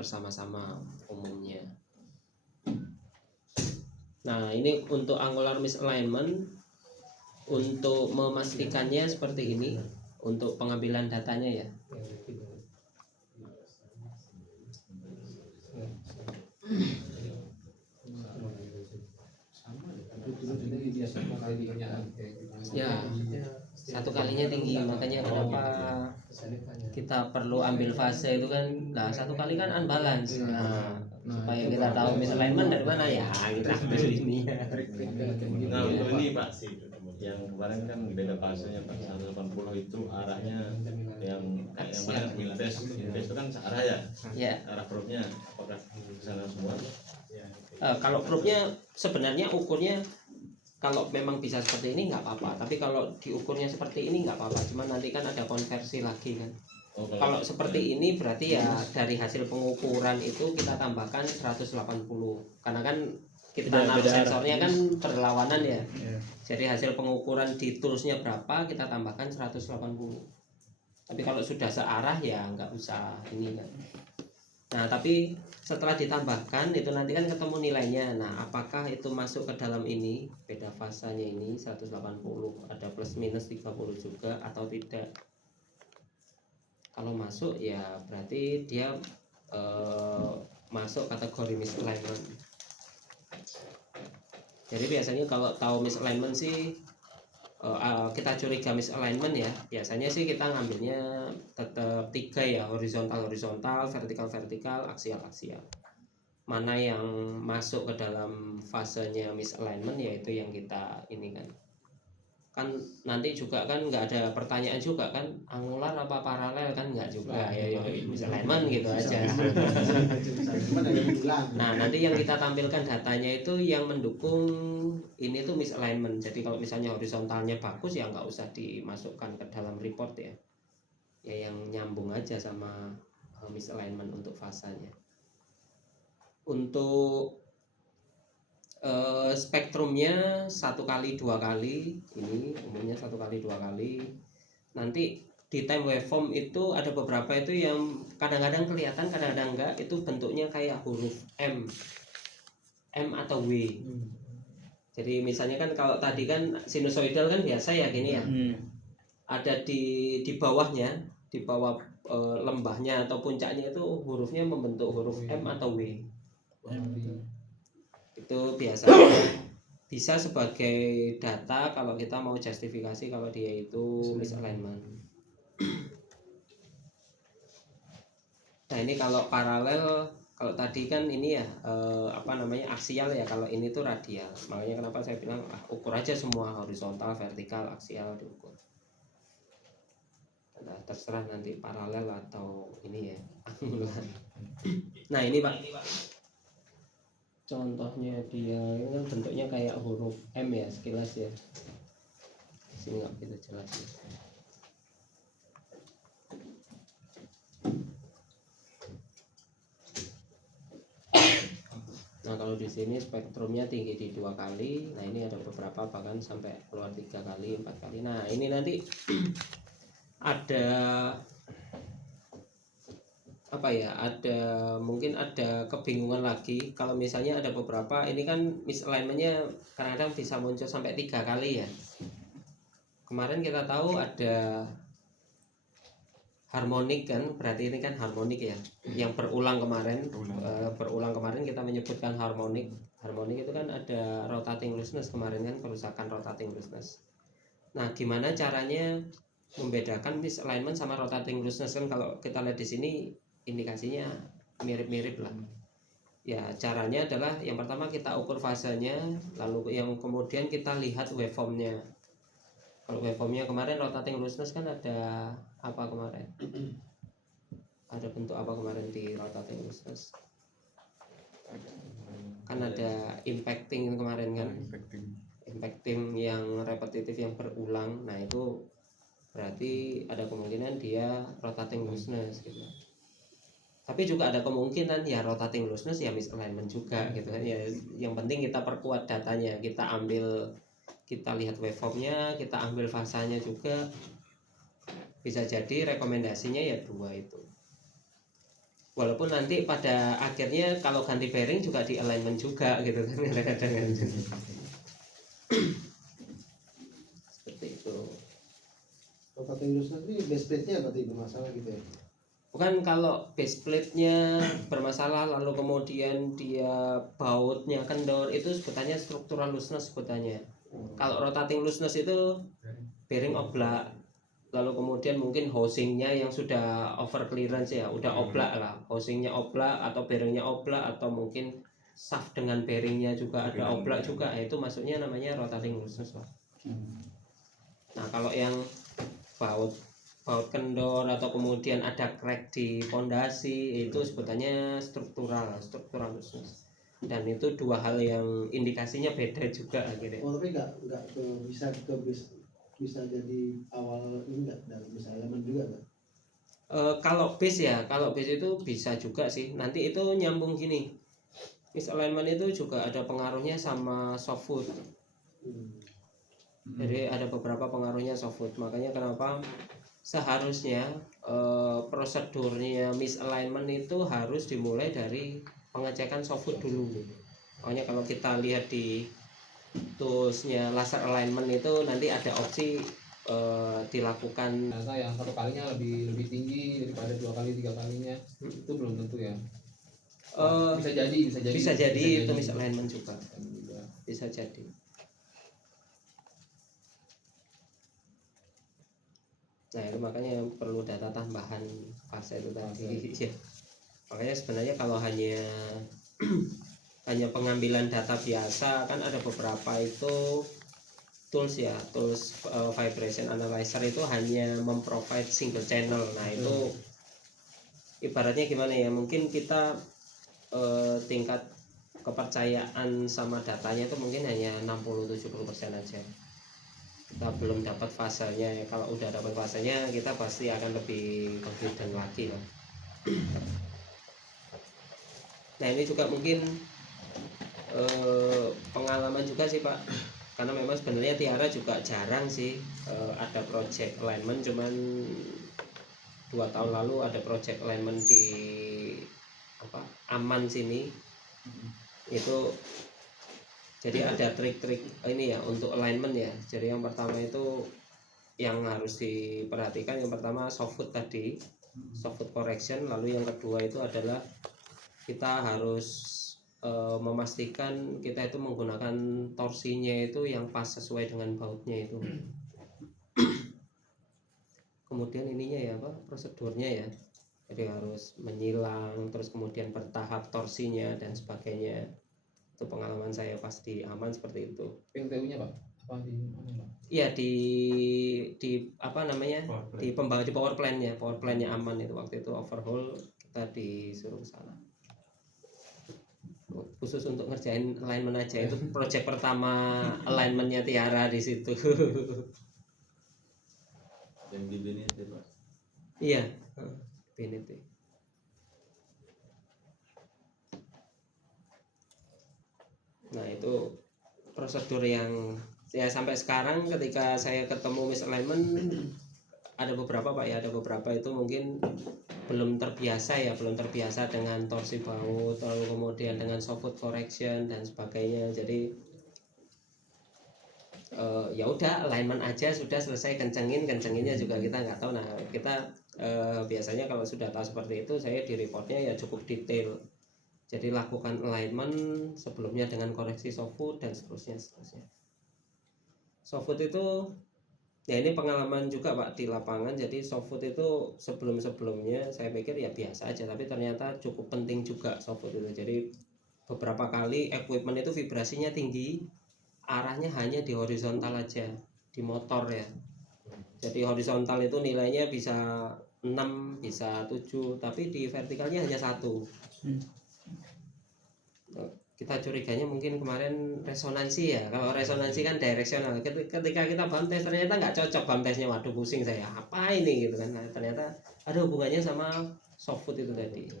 bersama-sama umumnya. Nah, ini untuk angular misalignment, untuk memastikannya seperti ini untuk pengambilan datanya ya. Ya, satu kalinya tinggi, makanya kenapa kita perlu ambil fase itu kan. Nah, satu kali kan unbalance. Nah, supaya kita tahu misalignment dari mana ya, kita ambil ini. Nah, untuk ini Pak sih, yang kemarin kan beda fasenya Pak, 180 itu arahnya yang mana inves itu kan searah ya? Ya. Arah probe-nya apakah ke sana semua? Kalau probe-nya sebenarnya ukurnya kalau memang bisa seperti ini nggak apa-apa, tapi kalau diukurnya seperti ini nggak apa-apa, cuma nanti kan ada konversi lagi kan. Kalau seperti ini berarti ya dari hasil pengukuran itu kita tambahkan 180, karena kan kita naruh sensornya kan berlawanan ya. Jadi hasil pengukuran di toolsnya berapa kita tambahkan 180. Tapi kalau sudah searah ya nggak usah ini kan. Nah, tapi setelah ditambahkan itu nanti kan ketemu nilainya. Nah, apakah itu masuk ke dalam ini, beda fasanya ini 180, ada plus minus 30 juga atau tidak. Kalau masuk ya berarti dia masuk kategori misalignment. Jadi biasanya kalau tahu misalignment sih kita curiga misalignment ya, biasanya sih kita ngambilnya tetap 3 ya, horizontal, vertikal, aksial. Mana yang masuk ke dalam fasenya misalignment yaitu yang kita ini kan nanti juga kan nggak ada pertanyaan juga kan angular apa paralel kan nggak juga ya misalignment gitu aja. Nah, nanti yang kita tampilkan datanya itu yang mendukung ini tuh misalignment. Jadi kalau misalnya horizontalnya bagus ya nggak usah dimasukkan ke dalam report ya. Ya yang nyambung aja sama misalignment untuk fasanya. Untuk spektrumnya 1 kali 2 kali, ini umumnya 1 kali 2 kali. Nanti di time waveform itu ada beberapa itu yang kadang-kadang kelihatan, kadang-kadang enggak, itu bentuknya kayak huruf M atau W. Jadi misalnya kan kalau tadi kan sinusoidal kan biasa ya gini ya. Ada di bawahnya, di bawah lembahnya atau puncaknya itu hurufnya membentuk huruf M atau W. Itu biasanya bisa sebagai data kalau kita mau justifikasi kalau dia itu misalignment. Nah, ini kalau paralel, kalau tadi kan ini ya aksial ya, kalau ini tuh radial. Makanya kenapa saya bilang ukur aja semua, horizontal, vertikal, aksial diukur. Nah, terserah nanti paralel atau ini ya angular. Nah, ini Pak. Contohnya dia ini kan bentuknya kayak huruf M ya, sekilas ya. Sini nggak begitu jelas ya. Nah, kalau di sini spektrumnya tinggi di 2 kali. Nah, ini ada beberapa bahkan sampai keluar 3 kali, 4 kali. Nah, ini nanti ada mungkin ada kebingungan lagi kalau misalnya ada beberapa ini kan misalignmentnya kadang-kadang bisa muncul sampai 3 kali ya. Kemarin kita tahu ada harmonik kan, berarti ini kan harmonik ya, yang berulang kemarin kita menyebutkan harmonik itu kan ada rotating looseness kemarin kan, kerusakan rotating looseness. Nah, gimana caranya membedakan misalignment sama rotating looseness kan? Kalau kita lihat di sini indikasinya mirip-mirip lah ya. Caranya adalah yang pertama kita ukur fasenya, lalu yang kemudian kita lihat waveformnya. Kalau waveformnya kemarin rotating looseness kan ada apa kemarin? Ada bentuk apa kemarin di rotating looseness? Kan ada impacting kemarin kan? Impacting yang repetitif yang berulang. Nah, itu berarti ada kemungkinan dia rotating looseness gitu. Tapi juga ada kemungkinan ya rotating looseness ya misalignment juga gitu kan ya. Yang penting kita perkuat datanya, kita lihat waveformnya, kita ambil fasanya juga. Bisa jadi rekomendasinya ya 2 itu. walaupun nanti pada akhirnya kalau ganti bearing juga di alignment juga gitu kan kadang-kadang seperti itu. Rotating luseness ini base plate-nya berarti bermasalah gitu ya? Bukan, kalau base plate-nya bermasalah lalu kemudian dia bautnya kendor, itu sebutannya struktural looseness sebutannya. Kalau rotating looseness itu bearing oblak, lalu kemudian mungkin housingnya yang sudah over clearance ya, udah oblak lah, housingnya oblak atau bearingnya oblak, atau mungkin shaft dengan bearingnya juga ada oblak juga, itu maksudnya namanya rotating looseness lah. Nah kalau yang baut kendor atau kemudian ada crack di pondasi, itu sebutannya struktural looseness. Dan itu dua hal yang indikasinya beda juga akhirnya. Oh tapi nggak bisa jadi awal ini nggak dari bisa elemen juga nggak? Kalau base itu bisa juga sih. Nanti itu nyambung gini. Misalignment itu juga ada pengaruhnya sama softwood. Jadi ada beberapa pengaruhnya softwood. Makanya kenapa seharusnya prosedurnya misalignment itu harus dimulai dari pengecekan softwood dulu. Makanya kalau kita lihat di toolsnya laser alignment itu nanti ada opsi dilakukan. Ternyata yang satu kalinya lebih tinggi daripada 2 kali 3 kalinya, itu belum tentu ya. Bisa jadi itu misalignment juga bisa jadi. Nah itu makanya perlu data tambahan fase itu tadi ya. Makanya sebenarnya kalau hanya pengambilan data biasa kan ada beberapa itu tools vibration analyzer itu hanya memprovide single channel. Nah itu ibaratnya gimana ya, mungkin kita tingkat kepercayaan sama datanya itu mungkin hanya 60-70% aja. Kita belum dapat fasenya ya. Kalau udah dapat fasenya kita pasti akan lebih confident lagi lah. Nah ini juga mungkin pengalaman juga sih Pak, karena memang sebenarnya Tiara juga jarang sih ada project alignment. Cuman 2 tahun lalu ada project alignment di Aman sini. Itu jadi ada trik-trik ini ya untuk alignment ya. Jadi yang pertama itu yang harus diperhatikan, yang pertama softwood tadi, softwood correction. Lalu yang kedua itu adalah kita harus memastikan kita itu menggunakan torsinya itu yang pas sesuai dengan bautnya itu. Kemudian ininya ya prosedurnya ya, jadi harus menyilang, terus kemudian bertahap torsinya dan sebagainya. Itu pengalaman saya pas di Aman seperti itu. PLTU-nya Pak? Apa di mana Pak? Iya di apa namanya, di power plant-nya Aman itu waktu itu overhaul, kita disuruh sana khusus untuk ngerjain alignment aja. Itu project pertama alignmentnya Tiara di situ. Yang di BNT Pak. Iya, BNT. Nah itu prosedur yang ya sampai sekarang ketika saya ketemu misalignment ada beberapa Pak ya, ada beberapa itu mungkin belum terbiasa dengan torsi baut, lalu kemudian dengan softwood correction dan sebagainya. Jadi ya udah alignment aja, sudah selesai, kencenginnya juga kita nggak tahu. Nah kita biasanya kalau sudah tahu seperti itu, saya di reportnya ya cukup detail. Jadi lakukan alignment sebelumnya dengan koreksi softwood dan seterusnya. Softwood itu ya ini pengalaman juga Pak di lapangan. Jadi softwood itu sebelumnya saya pikir ya biasa aja, tapi ternyata cukup penting juga softwood itu. Jadi beberapa kali equipment itu vibrasinya tinggi, arahnya hanya di horizontal aja di motor ya. Jadi horizontal itu nilainya bisa 6, bisa 7, tapi di vertikalnya hanya 1. Kita curiganya mungkin kemarin resonansi ya. Kalau resonansi kan direksional. Ketika kita bump test ternyata nggak cocok bump testnya. Waduh pusing saya, apa ini gitu kan. Nah, ternyata ada hubungannya sama softwood itu tadi.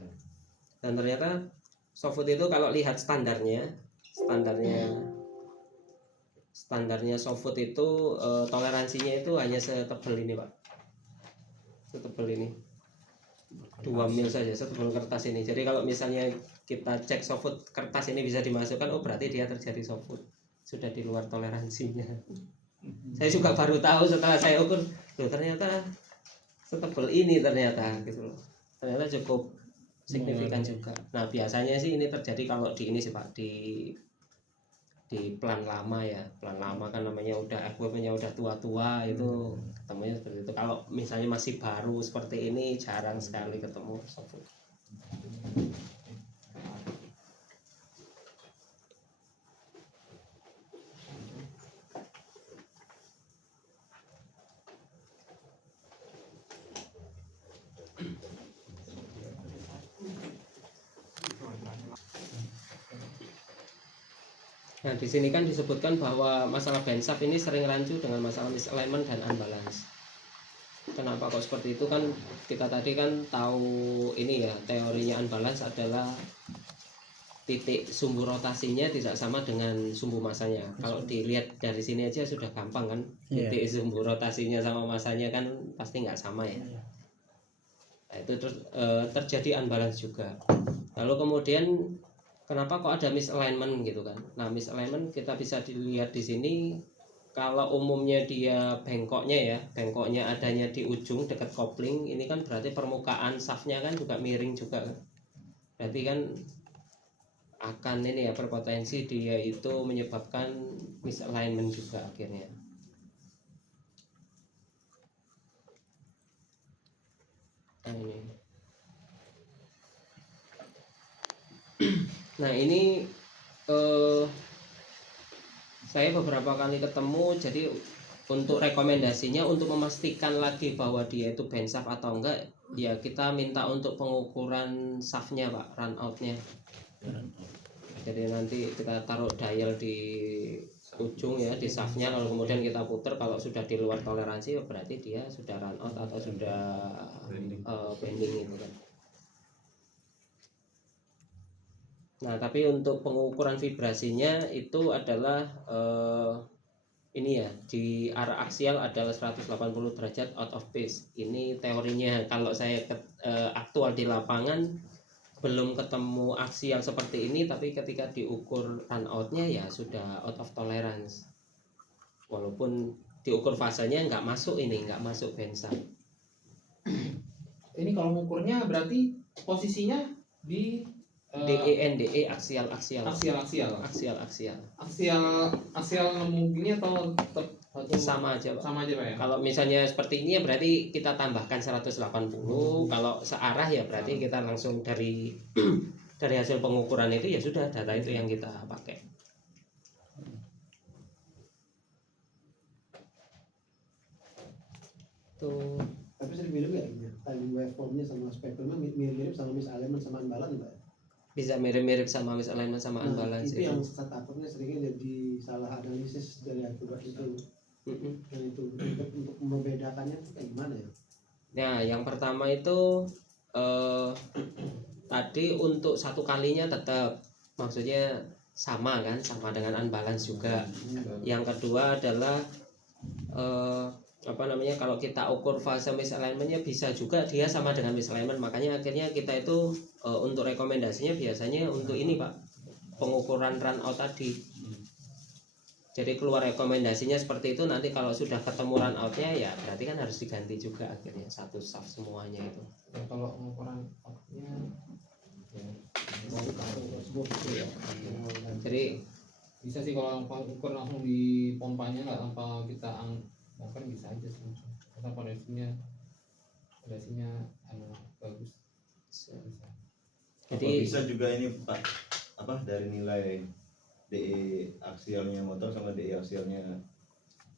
Dan ternyata softwood itu kalau lihat standarnya softwood itu toleransinya itu hanya setebal ini Pak, setebal ini. 2 mil saja setebal kertas ini. Jadi kalau misalnya kita cek softwood kertas ini bisa dimasukkan, oh berarti dia terjadi softwood, sudah di luar toleransinya. Saya juga baru tahu setelah saya ukur, loh ternyata setebal ini ternyata gitu loh. Ternyata cukup signifikan juga. Nah biasanya sih ini terjadi kalau di ini sih Pak, di plan lama ya, plan lama kan namanya udah equipmentnya udah tua-tua itu ketemunya seperti itu. Kalau misalnya masih baru seperti ini jarang sekali ketemu softwood. Nah, di sini kan disebutkan bahwa masalah bensaf ini sering rancu dengan masalah misalignment dan unbalance. Kenapa kok seperti itu? Kan kita tadi kan tahu ini ya, teorinya unbalance adalah titik sumbu rotasinya tidak sama dengan sumbu masanya. Kalau dilihat dari sini aja sudah gampang kan, titik sumbu rotasinya sama masanya kan pasti nggak sama ya. Nah, itu terjadi unbalance juga. Lalu kemudian kenapa kok ada misalignment gitu kan? Nah, misalignment kita bisa dilihat di sini. Kalau umumnya dia bengkoknya ya, bengkoknya adanya di ujung dekat kopling, ini kan berarti permukaan shaftnya kan juga miring juga kan? Berarti kan akan ini ya, berpotensi dia itu menyebabkan misalignment juga akhirnya. Nah ini. Nah ini saya beberapa kali ketemu, jadi untuk rekomendasinya untuk memastikan lagi bahwa dia itu band shaft atau enggak, ya kita minta untuk pengukuran shaftnya Pak, run outnya. Jadi nanti kita taruh dial di ujung ya, di shaftnya, lalu kemudian kita putar. Kalau sudah di luar toleransi berarti dia sudah run out atau sudah bending itu kan. Nah, tapi untuk pengukuran vibrasinya itu adalah ini ya, di arah aksial adalah 180 derajat out of phase. Ini teorinya. Kalau saya aktual di lapangan belum ketemu aksial seperti ini, tapi ketika diukur run outnya ya sudah out of tolerance. Walaupun diukur fasenya nggak masuk ini, nggak masuk bensaf. Ini kalau ngukurnya berarti posisinya di DE aksial aksial nemu gini atau tetap sama aja Pak. Sama aja Pak ya. Kalau misalnya seperti ini ya berarti kita tambahkan 180. Kalau searah ya berarti kita langsung dari dari hasil pengukuran itu ya sudah, data itu yang kita pakai. Tuh. Tapi sering mirip ya, timing waveformnya sama spekulnya mirip-mirip sama misalignment sama unbalance Pak. Bisa mirip-mirip sama misalignment sama unbalance. Itu yang saya takutnya seringnya jadi salah analisis dari akibat itu. Dan itu untuk membedakannya itu kayak gimana ya? Nah, yang pertama itu tadi untuk satu kalinya tetap maksudnya sama kan, sama dengan unbalance juga. Yang kedua adalah kalau kita ukur fase misalignmentnya bisa juga dia sama dengan misalignment. Makanya akhirnya kita itu untuk rekomendasinya biasanya untuk ini Pak, pengukuran run out tadi. Jadi keluar rekomendasinya seperti itu. Nanti kalau sudah ketemu run outnya ya berarti kan harus diganti juga akhirnya satu shaft semuanya itu. Ya, kalau pengukuran outnya ya, jadi bisa sih kalau ukur langsung di pompanya nggak tanpa kita kan bisa aja sih, karena fondasinya bagus. Bisa. Jadi bisa juga ini Pak, dari nilai DE aksialnya motor sama DE aksialnya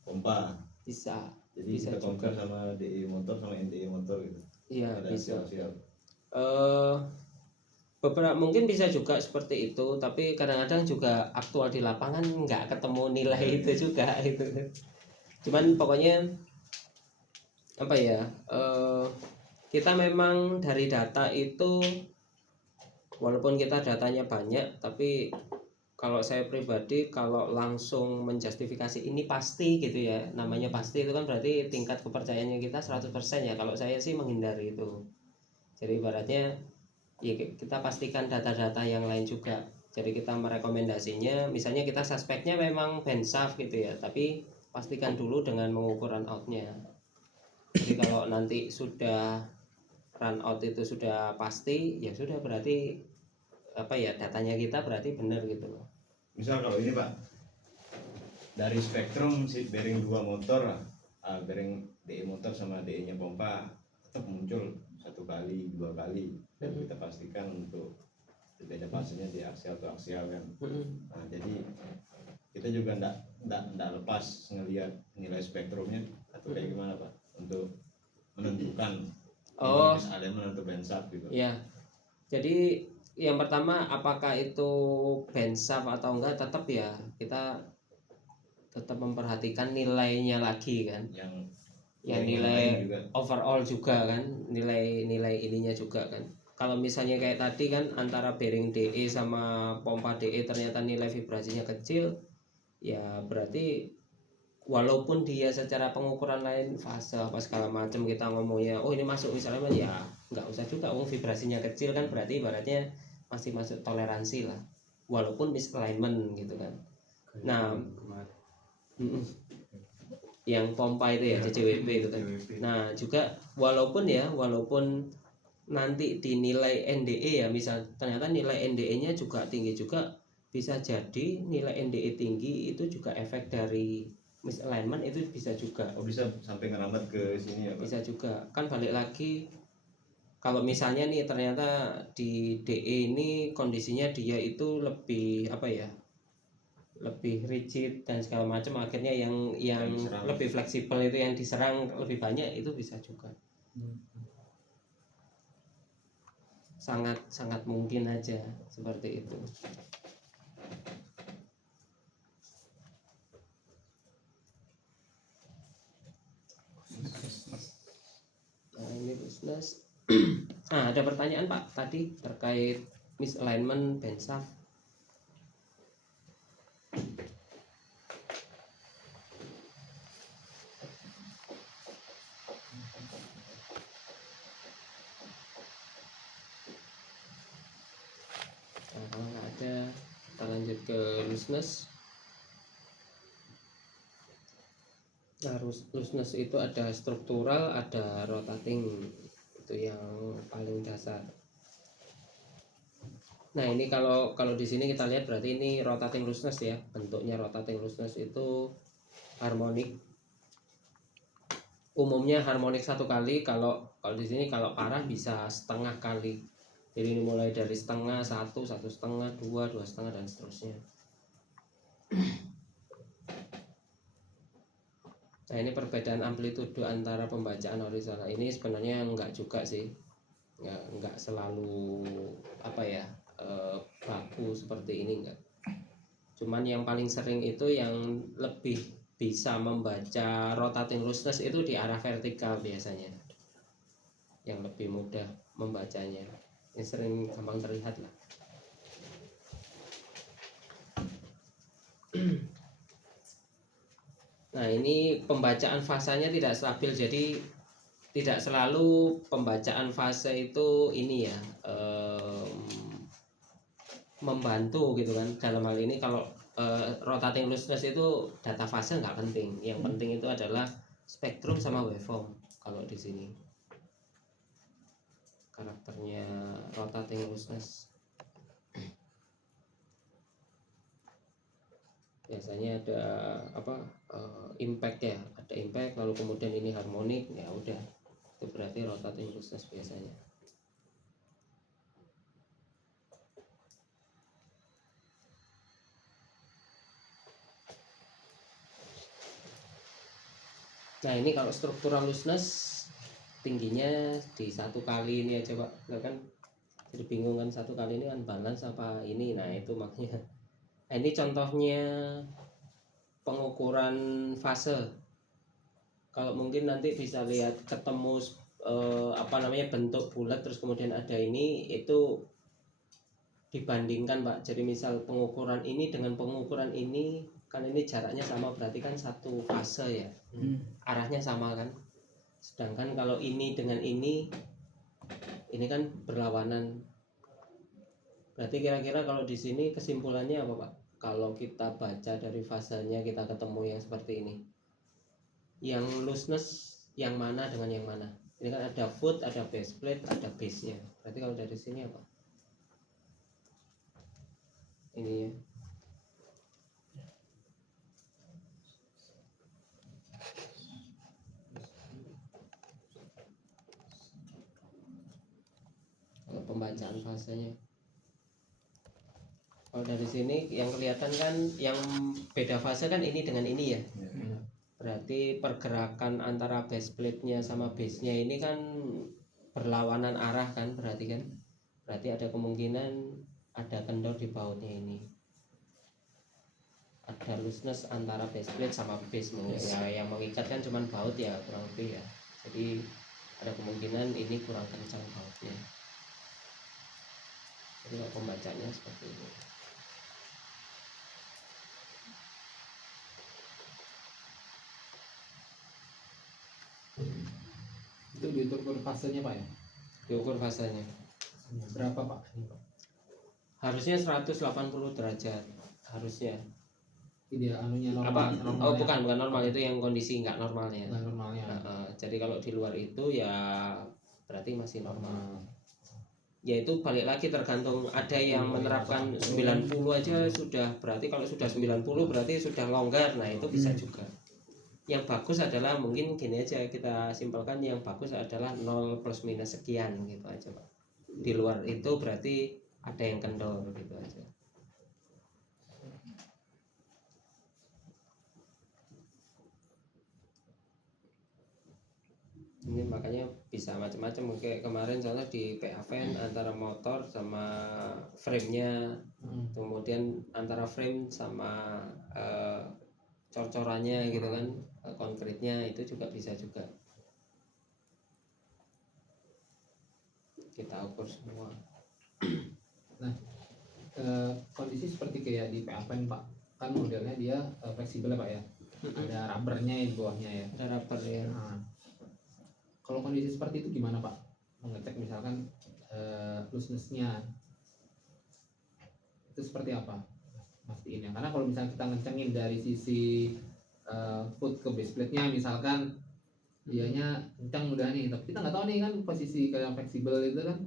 pompa. Bisa. Jadi bisa kita compare sama DE motor sama NDE motor gitu. Iya, bisa. Aksial. Beberapa mungkin bisa juga seperti itu, tapi kadang-kadang juga aktual di lapangan nggak ketemu nilai itu juga itu. Cuman pokoknya kita memang dari data itu, walaupun kita datanya banyak, tapi kalau saya pribadi kalau langsung menjustifikasi ini pasti gitu ya, namanya pasti itu kan berarti tingkat kepercayaannya kita 100% ya. Kalau saya sih menghindari itu. Jadi ibaratnya ya kita pastikan data-data yang lain juga. Jadi kita merekomendasinya, misalnya kita suspeknya memang band shaft gitu ya, tapi pastikan dulu dengan mengukuran outnya. Jadi kalau nanti sudah run out itu sudah pasti, ya sudah berarti apa ya, datanya kita berarti benar gitu loh. Misal kalau ini Pak, dari spektrum si bearing 2 motor, bearing DE motor sama DE nya pompa tetap muncul 1 kali 2 kali, dan kita pastikan untuk beda fasenya di aksial atau aksial kan. Nah, jadi kita juga enggak lepas ngelihat nilai spektrumnya atau kayak gimana Pak untuk menentukan alignment atau band shaft gitu. Ya, jadi yang pertama apakah itu band shaft atau enggak, tetap ya kita tetap memperhatikan nilainya lagi kan, yang nilai overall juga kan, nilai ininya juga kan. Kalau misalnya kayak tadi kan antara bearing DE sama pompa DE ternyata nilai vibrasinya kecil, ya berarti walaupun dia secara pengukuran lain fase apa segala macam kita ngomongnya oh ini masuk misalnya, ya nggak usah juga, vibrasinya kecil kan berarti ibaratnya masih masuk toleransi lah, walaupun misalignment gitu kan. Nah, yang pompa itu ya CCWP itu kan. Nah juga walaupun nanti dinilai NDE ya, misal ternyata nilai NDE nya juga tinggi juga, bisa jadi nilai NDE tinggi itu juga efek dari misalignment, itu bisa juga. Oh, bisa sampai ngerambat ke sini ya Pak? Bisa juga kan, balik lagi kalau misalnya nih ternyata di DE ini kondisinya dia itu lebih apa ya, lebih rigid dan segala macam, akhirnya yang lebih fleksibel itu yang diserang lebih banyak, itu bisa juga. Sangat mungkin aja seperti itu. Nah ini business. Ada pertanyaan Pak tadi terkait misalignment band shaft. Kita lanjut ke looseness. Nah, looseness itu ada struktural, ada rotating, itu yang paling dasar. Nah ini kalau di sini kita lihat berarti ini rotating looseness ya, bentuknya rotating looseness itu harmonik. Umumnya harmonik 1 kali, kalau di sini kalau parah bisa setengah kali. Jadi ini mulai dari setengah, 1, 1,5, 2, 2,5 dan seterusnya. Nah ini perbedaan amplitudo antara pembacaan horizontal ini sebenarnya enggak juga sih, enggak selalu apa ya baku seperti ini, enggak. Cuman yang paling sering itu yang lebih bisa membaca rotating looseness itu di arah vertikal biasanya, yang lebih mudah membacanya, yang sering gampang terlihat lah. Nah ini pembacaan fasanya tidak stabil, jadi tidak selalu pembacaan fase itu ini ya membantu gitu kan. Dalam hal ini kalau rotating looseness itu data fase nggak penting, yang penting itu adalah spektrum sama waveform. Kalau di sini karakternya rotating looseness biasanya ada impact ya, ada impact lalu kemudian ini harmonik, ya udah itu berarti rotating looseness biasanya. Nah ini kalau struktural looseness tingginya di 1 kali ini aja Pak, nggak kan jadi bingung kan, 1 kali ini kan balance apa ini. Nah itu makanya. Nah, ini contohnya pengukuran fase. Kalau mungkin nanti bisa lihat ketemu bentuk bulat terus kemudian ada ini, itu dibandingkan Pak. Jadi misal pengukuran ini dengan pengukuran ini, kan ini jaraknya sama, berarti kan 1 fase ya, arahnya sama kan. Sedangkan kalau ini dengan ini ini kan berlawanan. Berarti kira-kira kalau di sini kesimpulannya apa Pak? Kalau kita baca dari fasenya kita ketemu yang seperti ini. Yang looseness yang mana dengan yang mana? Ini kan ada foot, ada base plate, ada base-nya. Berarti kalau dari sini apa? Ini ya. Kalau pembacaan fasenya. Kalau dari sini yang kelihatan kan yang beda fase kan ini dengan ini ya. Berarti pergerakan antara base plate-nya sama base-nya ini kan berlawanan arah kan, berarti kan. Berarti ada kemungkinan ada kendor di bautnya ini. Ada looseness antara base plate sama base ya, yang mengikat kan cuman baut ya kurang lebih ya. Jadi ada kemungkinan ini kurang kencang bautnya. Jadi kalau pembacanya seperti ini. Itu diukur fasenya Pak ya? Diukur fasenya. Berapa Pak? Ini, Pak? Harusnya 180 derajat harusnya. Ini dia anunya Apa? normal. Oh bukan normal, itu yang kondisi nggak normalnya. Nggak normalnya. Jadi kalau di luar itu ya berarti masih normal. Ya itu balik lagi tergantung, ada yang menerapkan 90 aja sudah, berarti kalau sudah 90 berarti sudah longgar. Nah itu bisa juga. Yang bagus adalah mungkin gini aja kita simpelkan, yang bagus adalah 0 plus minus sekian gitu aja Pak. Di luar itu berarti ada yang kendor gitu aja. Ini makanya bisa macam-macam. Kayak kemarin soalnya di PAVN antara motor sama frame-nya, kemudian antara frame sama cor-corannya gitu kan, konkretnya itu juga bisa juga kita ukur semua. Nah, kondisi seperti kayak di PAVN Pak, kan modelnya dia fleksibel ya Pak ya, ada rubbernya di bawahnya ya. Ada rubber ya. Nah, kalau kondisi seperti itu gimana Pak? Mengecek misalkan looseness-nya itu seperti apa? Mastiin ya, karena kalau misalnya kita ngecengin dari sisi foot ke base plate-nya misalkan dianya kencang udah nih, tapi kita nggak tahu nih kan posisi kayak fleksibel itu kan.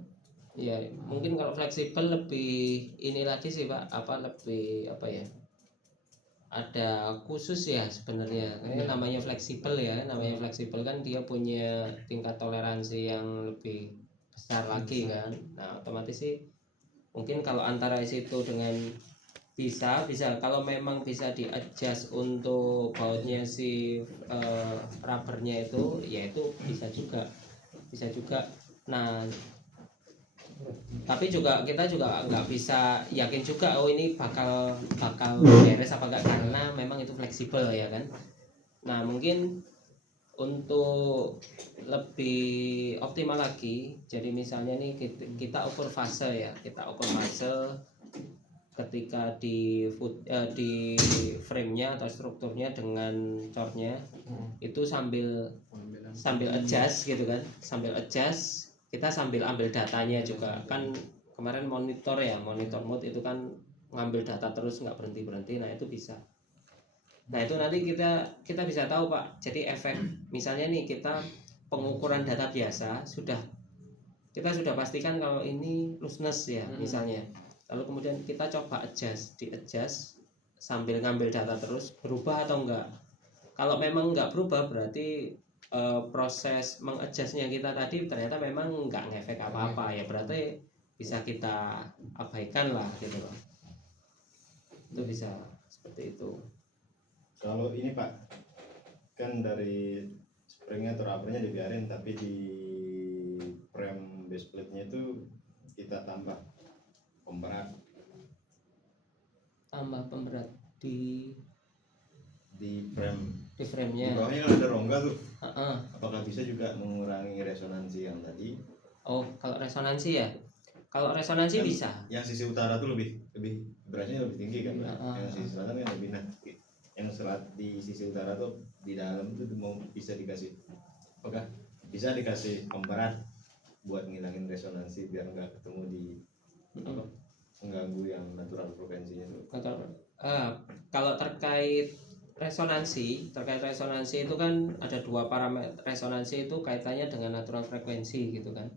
Iya, mungkin kalau fleksibel lebih ini lagi sih Pak, lebih apa ya? Ada khusus ya sebenarnya. Ini namanya fleksibel ya, namanya fleksibel kan dia punya tingkat toleransi yang lebih besar lagi kan. Nah, otomatis sih mungkin kalau antara situ dengan bisa kalau memang bisa di adjust untuk bautnya si rubbernya itu, ya itu bisa juga. Nah tapi juga kita juga nggak bisa yakin juga oh ini bakal beres apa enggak, karena memang itu fleksibel ya kan. Nah mungkin untuk lebih optimal lagi, jadi misalnya nih kita ukur fase ya, ketika di frame-nya atau strukturnya dengan cornya itu sambil adjust gitu kan, kita sambil ambil datanya juga kan. Kemarin monitor mode itu kan ngambil data terus nggak berhenti. Nah itu bisa. Nah itu nanti kita bisa tahu Pak. Jadi efek misalnya nih kita pengukuran data biasa kita sudah pastikan kalau ini looseness ya misalnya. Lalu kemudian kita coba di-adjust sambil ngambil data terus, berubah atau enggak. Kalau memang enggak berubah berarti proses mengadjustnya kita tadi ternyata memang enggak ngefek apa-apa ya, berarti bisa kita abaikan lah gitu loh. Itu bisa seperti itu. Kalau ini Pak, kan dari springnya atau rubbernya dibiarin, tapi di frame base plate-nya itu kita tambah pemberat di frame-nya. Di bawahnya kan ada rongga tuh. Apakah bisa juga mengurangi resonansi yang tadi? Oh, kalau resonansi kan bisa. Yang sisi utara tuh lebih beratnya lebih tinggi kan, yang sisi selatan kan lebih yang di sisi utara tuh di dalam itu mau bisa dikasih, apakah bisa dikasih pemberat buat ngilangin resonansi biar nggak ketemu di apa, mengganggu yang natural frekuensinya itu. Kalau terkait resonansi itu kan ada dua parameter. Resonansi itu kaitannya dengan natural frekuensi gitu kan.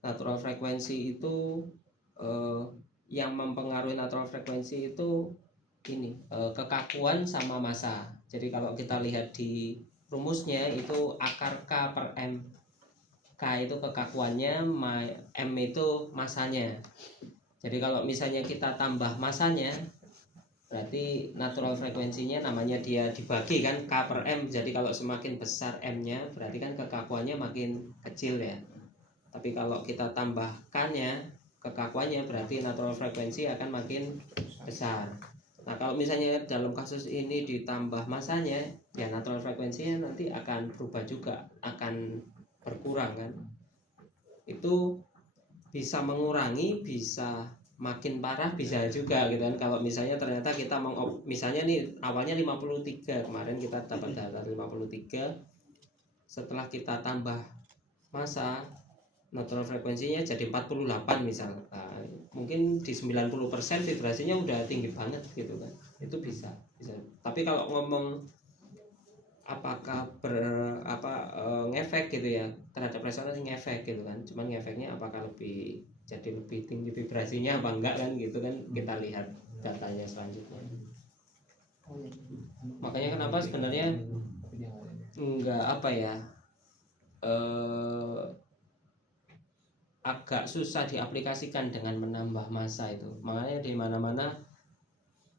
Natural frekuensi itu yang mempengaruhi natural frekuensi itu ini kekakuan sama massa. Jadi kalau kita lihat di rumusnya itu akar K per M. K itu kekakuannya, M itu massanya. Jadi kalau misalnya kita tambah massanya, berarti natural frekuensinya namanya dia dibagi kan K per M. Jadi kalau semakin besar M-nya berarti kan kekakuannya makin kecil ya. Tapi kalau kita tambahkannya kekakuannya berarti natural frekuensi akan makin besar. Nah kalau misalnya dalam kasus ini ditambah masanya, ya natural frekuensinya nanti akan berubah juga, akan berkurang kan. Itu bisa mengurangi, bisa makin parah, bisa juga gitu kan. Kalau misalnya ternyata kita misalnya nih awalnya 53, kemarin kita dapat data 53, setelah kita tambah massa natural frekuensinya jadi 48 misal. Nah, mungkin di 90% vibrasinya udah tinggi banget gitu kan. Itu bisa. Tapi kalau ngomong apakah ngefek gitu ya terhadap resonansi, ngefek gitu kan. Cuman ngefeknya apakah jadi lebih tinggi vibrasinya apa enggak kan gitu kan, kita lihat datanya selanjutnya. Makanya kenapa sebenarnya enggak agak susah diaplikasikan dengan menambah massa itu. Makanya di mana-mana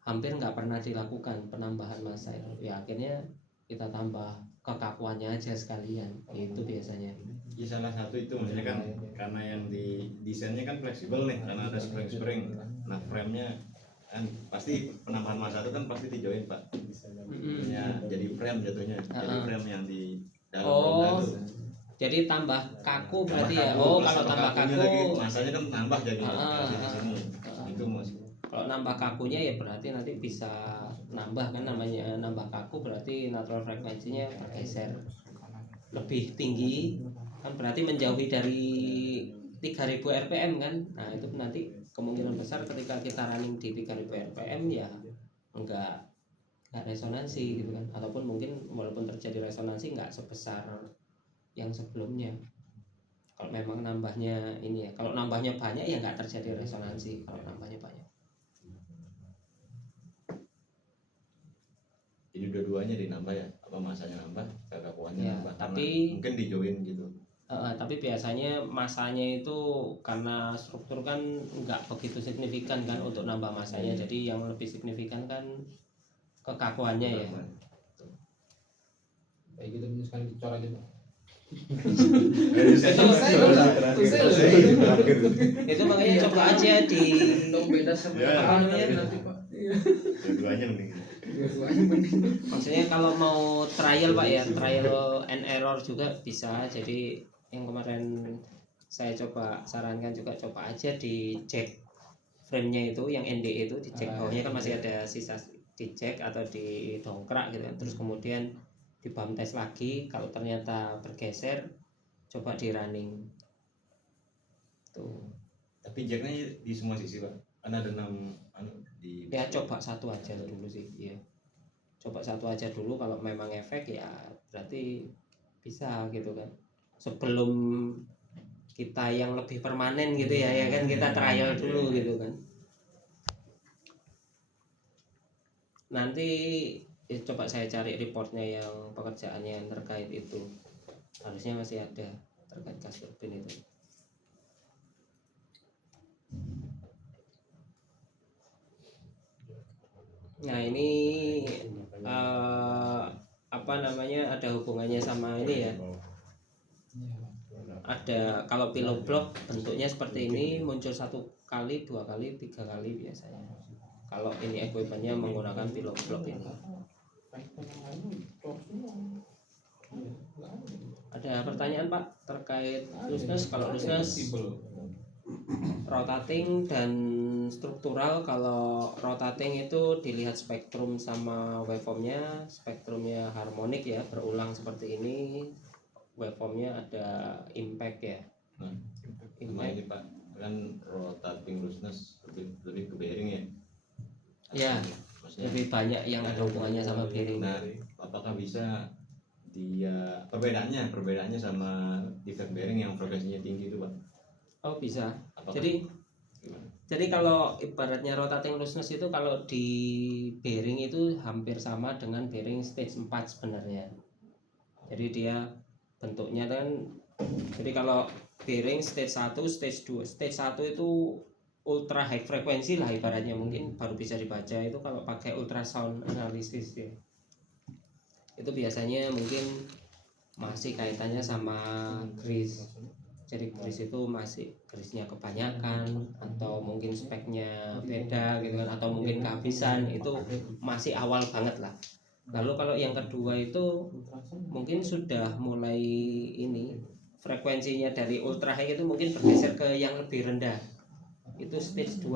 hampir nggak pernah dilakukan penambahan massa itu. Ya akhirnya kita tambah kekakuannya aja sekalian. Itu biasanya. Ya salah satu itu maksudnya kan karena yang di desainnya kan fleksibel nih, karena ada spring. Nah frame-nya kan pasti penambahan massa itu kan pasti dijoin Pak. Ya, jadi frame jatuhnya. Jadi frame yang di dalam roda itu. Jadi tambah kaku berarti tambah ya. kaku, Kalau tambah kaku lagi masanya kan nambah jadi di sini. Itu maksudnya. Kalau nambah kakunya ya berarti nanti bisa nambah kan, namanya nambah kaku berarti natural frekuensinya bergeser lebih tinggi kan, berarti menjauhi dari 3000 rpm kan. Nah itu nanti kemungkinan besar ketika kita running di 3000 rpm ya enggak resonansi gitu kan, ataupun mungkin walaupun terjadi resonansi enggak sebesar yang sebelumnya. Kalau memang nambahnya ini ya, kalau nambahnya banyak ya nggak terjadi resonansi. Kalau nambahnya banyak, jadi dua-duanya dinambah ya, apa masanya nambah, kekakuannya ya, nambah, tapi mungkin dijoin gitu. Tapi biasanya masanya itu karena struktur kan nggak begitu signifikan kan untuk nambah masanya. Jadi yang lebih signifikan kan kekakuannya ya. Kayak gitu misalkan dicor aja Pak. Itu makanya coba aja di beda sama apa namanya nanti Pak. Dua-duanya mending. Maksudnya kalau mau trial Pak ya, trial and error juga bisa. Jadi yang kemarin saya coba sarankan juga, coba aja dicek frame-nya itu, yang NDE itu dicek bawahnya kan masih ada sisa, dicek atau didongkrak gitu kan. Terus kemudian di bump test lagi, kalau ternyata bergeser coba di running tuh. Tapi jacknya di semua sisi Pak, kan ada 6 di Ya coba satu aja dulu sih ya, coba satu aja dulu. Kalau memang efek ya berarti bisa gitu kan, sebelum kita yang lebih permanen gitu ya kan, kita trial dulu gitu kan. Nanti coba saya cari reportnya yang pekerjaannya yang terkait itu, harusnya masih ada terkait gas turbin itu. Nah ini ada hubungannya sama ini ya. Ada, kalau pillow block bentuknya seperti ini, muncul 1 kali, 2 kali, 3 kali biasanya. Kalau ini equipmentnya menggunakan pillow block ini. Ada pertanyaan Pak terkait looseness? Kalau looseness, rotating dan struktural. Kalau rotating itu dilihat spektrum sama waveformnya. Spektrumnya harmonik ya, berulang seperti ini. Waveformnya ada impact ya, Cuma ini Pak, kan rotating looseness lebih ke bearing ya. Ya, Maksudnya, lebih banyak yang ada hubungannya sama bearing. nah, apakah bisa dia perbedaannya sama defect bearing yang frekuensinya tinggi itu Pak? Oh bisa. Apakah, Jadi gimana? Jadi kalau ibaratnya rotating looseness itu kalau di bearing itu hampir sama dengan bearing stage 4 sebenarnya. Jadi dia bentuknya kan, jadi kalau bearing stage 1, stage 2. Stage 1 itu ultra high frekuensi lah ibaratnya, mungkin baru bisa dibaca itu kalau pakai ultrasound analysis ya. Itu biasanya mungkin masih kaitannya sama grease. Jadi grease itu masih grease-nya kebanyakan atau mungkin speknya beda gitu kan, atau mungkin kehabisan, itu masih awal banget lah. Lalu kalau yang kedua itu mungkin sudah mulai ini frekuensinya dari ultra high itu mungkin bergeser ke yang lebih rendah, itu stage 2.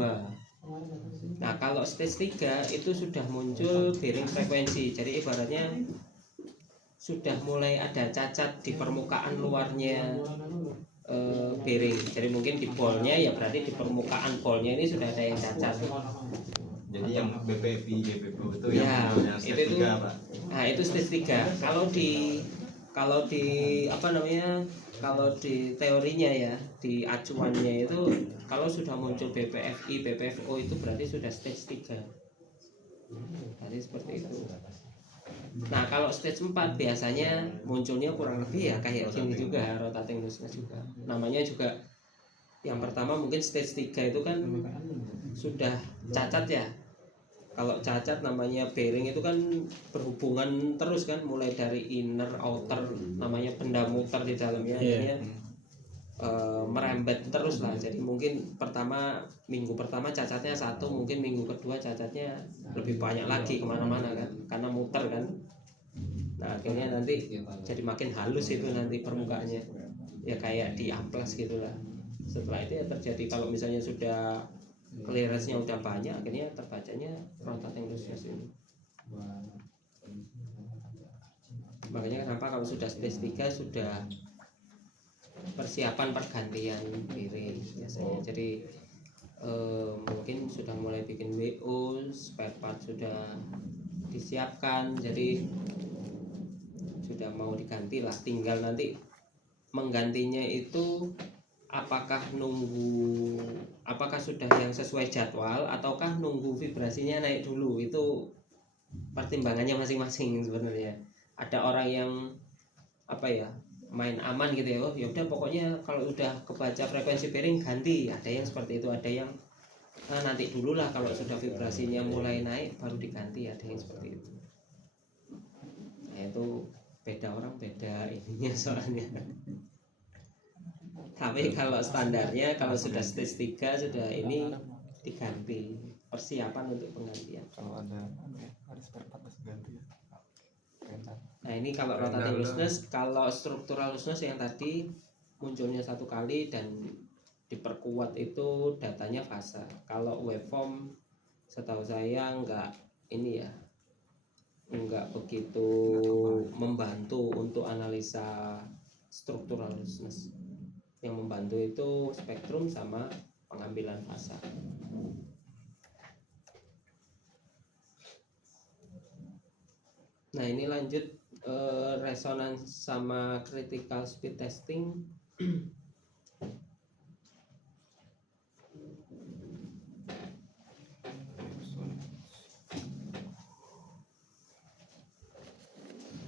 Nah kalau stage 3 itu sudah muncul bearing frekuensi, jadi ibaratnya sudah mulai ada cacat di permukaan luarnya bearing. Jadi mungkin di ballnya ya berarti di permukaan ballnya ini sudah ada yang cacat. Jadi yang BPV itu Ya, yang stage itu 3 Pak. Nah itu stage 3. Kalau di apa namanya, kalau di teorinya ya, di acuannya itu kalau sudah muncul BPFI, BPFO itu berarti sudah stage 3. Jadi seperti itu. Nah kalau stage 4 biasanya munculnya kurang lebih ya kayak gini juga, rotating looseness juga. Namanya juga yang pertama mungkin stage 3 itu kan sudah cacat ya. Kalau cacat namanya bearing itu kan berhubungan terus kan, mulai dari inner outer, namanya benda muter di dalamnya, akhirnya merembet terus lah. Jadi mungkin minggu pertama cacatnya 1, mungkin minggu kedua cacatnya lebih banyak lagi kemana-mana kan, karena muter kan. Nah akhirnya nanti jadi makin halus itu nanti permukaannya, ya kayak di amplas gitulah. Setelah itu ya terjadi, kalau misalnya sudah clearance-nya udah banyak, akhirnya terbacanya rotating looseness ini. Makanya kenapa kalau sudah stage 3 sudah persiapan pergantian bearing biasanya. Jadi mungkin sudah mulai bikin WO, spare part sudah disiapkan, jadi sudah mau diganti lah. Tinggal nanti menggantinya itu apakah sudah yang sesuai jadwal ataukah nunggu vibrasinya naik dulu. Itu pertimbangannya masing-masing sebenarnya. Ada orang yang main aman gitu ya, ya udah pokoknya kalau udah kebaca frekuensi bearing ganti. Ada yang seperti itu, ada yang nanti dulu lah kalau sudah vibrasinya mulai naik baru diganti, ada yang seperti itu. Nah itu beda orang, beda ininya soalnya. Tapi kalau standarnya kalau sudah stage 3 sudah ini diganti, persiapan untuk penggantian. Kalau ada spare part harus ganti ya. Nah ini kalau rotating looseness. Kalau struktural looseness yang tadi munculnya 1 kali dan diperkuat itu datanya fase. Kalau waveform setahu saya enggak begitu membantu untuk analisa struktural looseness. Yang membantu itu spektrum sama pengambilan fase. Nah ini lanjut resonance sama critical speed testing.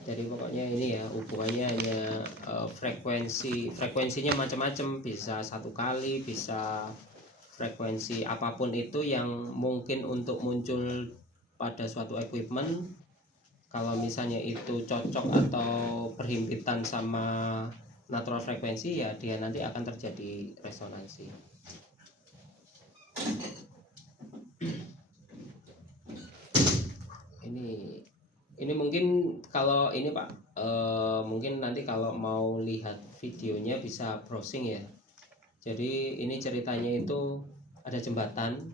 Jadi pokoknya ini ya hubungannya hanya frekuensinya macam-macam, bisa 1 kali, bisa frekuensi apapun itu yang mungkin untuk muncul pada suatu equipment. Kalau misalnya itu cocok atau berhimpitan sama natural frekuensi, ya dia nanti akan terjadi resonansi. Ini mungkin kalau ini Pak, mungkin nanti kalau mau lihat videonya bisa browsing ya. Jadi ini ceritanya itu ada jembatan,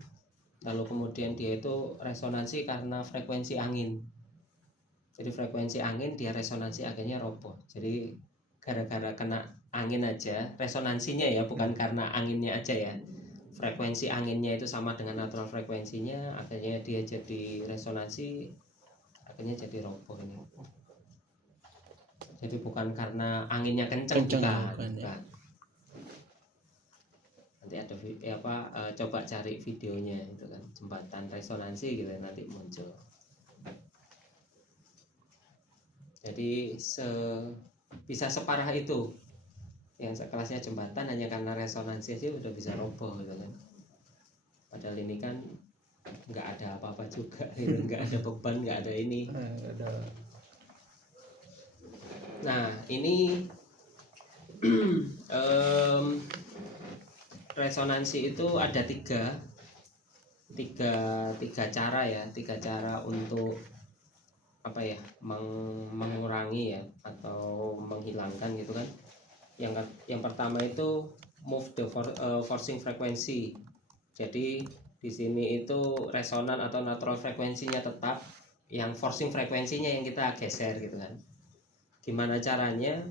lalu kemudian dia itu resonansi karena frekuensi angin. Jadi frekuensi angin dia resonansi, akhirnya roboh. Jadi gara-gara kena angin aja, resonansinya ya, bukan karena anginnya aja ya. Frekuensi anginnya itu sama dengan natural frekuensinya, akhirnya dia jadi resonansi, akhirnya jadi roboh ini. Jadi bukan karena anginnya kenceng, bukan. Nanti ada coba cari videonya itu kan, jembatan resonansi gitu nanti muncul. Jadi bisa separah itu, yang sekelasnya jembatan hanya karena resonansi aja udah bisa roboh gitu kan. Padahal ini kan nggak ada apa-apa juga, gitu. Nggak ada beban, nggak ada ini. Nah ini resonansi itu ada tiga cara ya, tiga cara untuk apa ya, mengurangi ya atau menghilangkan gitu kan. Yang pertama itu move the forcing frequency. Jadi di sini itu resonan atau natural frekuensinya tetap, yang forcing frekuensinya yang kita geser gitu kan. Gimana caranya?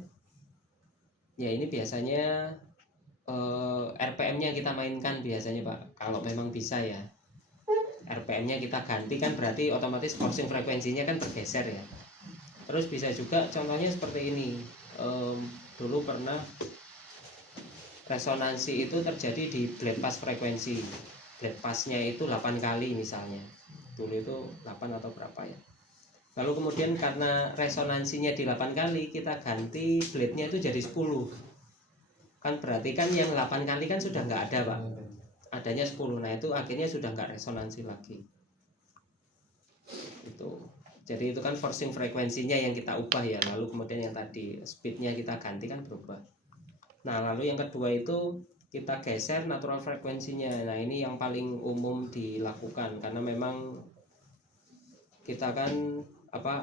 Ya ini biasanya RPM-nya kita mainkan biasanya Pak. Kalau memang bisa ya, RPM-nya kita ganti kan berarti otomatis forcing frekuensinya kan bergeser ya. Terus bisa juga contohnya seperti ini. Dulu pernah resonansi itu terjadi di blade pass frekuensi. Blade passnya itu 8 kali misalnya. Dulu itu 8 atau berapa ya. Lalu kemudian karena resonansinya di 8 kali, kita ganti blade-nya itu jadi 10. Kan berarti kan yang 8 kali kan sudah nggak ada Pak. Adanya 10. Nah itu akhirnya sudah nggak resonansi lagi. Itu. Jadi itu kan forcing frekuensinya yang kita ubah ya. Lalu kemudian yang tadi speednya kita ganti kan berubah. Nah lalu yang kedua itu kita geser natural frekuensinya. Nah ini yang paling umum dilakukan karena memang kita kan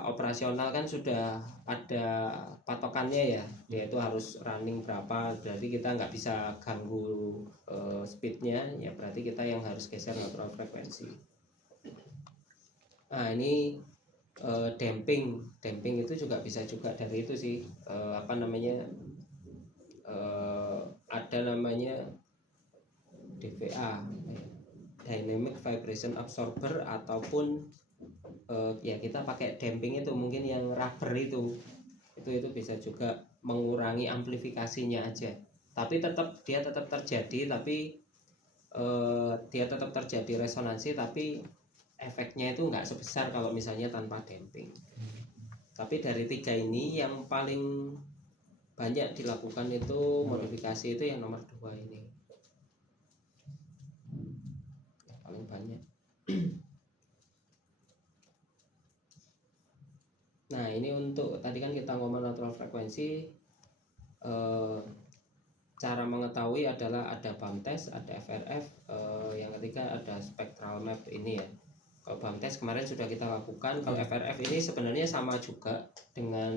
operasional kan sudah ada patokannya ya, dia itu harus running berapa, berarti kita nggak bisa ganggu speednya ya, berarti kita yang harus geser natural frekuensi. Nah ini damping itu juga bisa juga dari itu sih, ada namanya DVA, Dynamic Vibration Absorber, ataupun ya kita pakai damping itu mungkin yang rubber itu bisa juga mengurangi amplifikasinya aja, tapi dia tetap terjadi, tapi dia tetap terjadi resonansi, tapi efeknya itu nggak sebesar kalau misalnya tanpa damping. Tapi dari tiga ini yang paling banyak dilakukan itu modifikasi itu yang nomor 2 ini yang paling banyak. Nah ini untuk tadi kan kita ngomong natural frekuensi, cara mengetahui adalah ada BAM test, ada FRF, yang ketiga ada spectral map ini ya. Kalau BAM test kemarin sudah kita lakukan, kalau FRF ini sebenarnya sama juga dengan